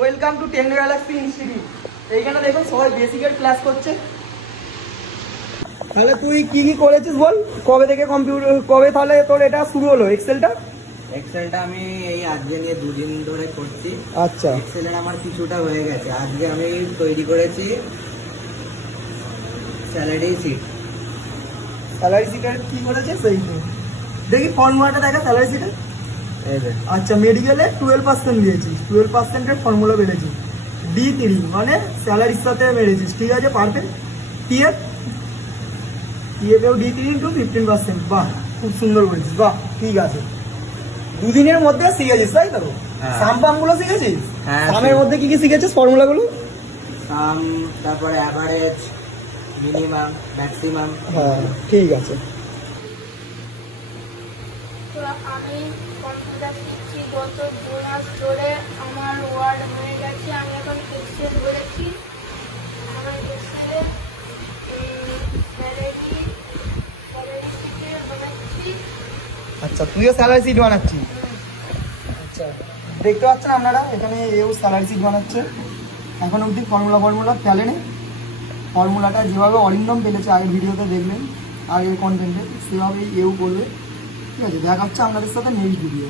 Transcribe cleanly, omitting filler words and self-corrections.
Welcome to Techno Galaxy Institute. এইখানে দেখো সবাই বেসিকের ক্লাস করছে। তাহলে তুই কি কি করেছিস বল, কবে থেকে কম্পিউটার, কবে তাহলে তোর এটা শুরু হলো এক্সেলটা? এক্সেলটা আমি এই আজকে নিয়ে 2 দিন ধরে করছি। আচ্ছা, এক্সেলের আমার কিছুটা হয়ে গেছে। আজকে আমি তৈরি করেছি স্যালারি শিট। স্যালারি শিটের কি করেছে সেই তো দেখি, ফর্মুলাটা দেখা স্যালারি শিটে। আচ্ছা, মেডিকেলে 12% দিয়েছিস, 12%-এর ফর্মুলা বেড়েছিস, D3 মানে স্যালারির সাথে মেরেছিস, ঠিক আছে, পারফেক্ট। পিএফ, পিএফেও D3 ইন্টু 15%, বাহ খুব সুন্দর করেছিস, বাহ ঠিক আছে। দুদিনের মধ্যে শিখেছিস তাই তো? সামগুলো শিখেছিস? হ্যাঁ, সামের মধ্যে কি কি শিখেছিস ফর্মুলাগুলো? সাম, তারপরে অ্যাভারেজ, মিনিমাম, ম্যাক্সিমাম। হ্যাঁ ঠিক আছে। তো আমি কম্পিউটার শিখছি গত 2 মাস ধরে। আমার ওয়ার্ড হয়ে গেছে, আমি এখন এক্সেল ধরেছি। আমার এক্সেলে স্যালারি শিটে বানাচ্ছি। আচ্ছা, তুইও স্যালারি শিট বানাচ্ছিস? আচ্ছা, দেখতে পাচ্ছেন আপনারা, এখানে এও স্যালারি শিট বানাচ্ছে। এখন অবধি ফর্মুলা ফেলে নেই। ফর্মুলাটা যেভাবে অরিন্দম পেলেছে আগের ভিডিওতে দেখলেন, আগের কন্টেন্টে, সেভাবেই এও করবে। ঠিক আছে, দেখা হচ্ছে আপনাদের সাথে নেক্সট ভিডিও।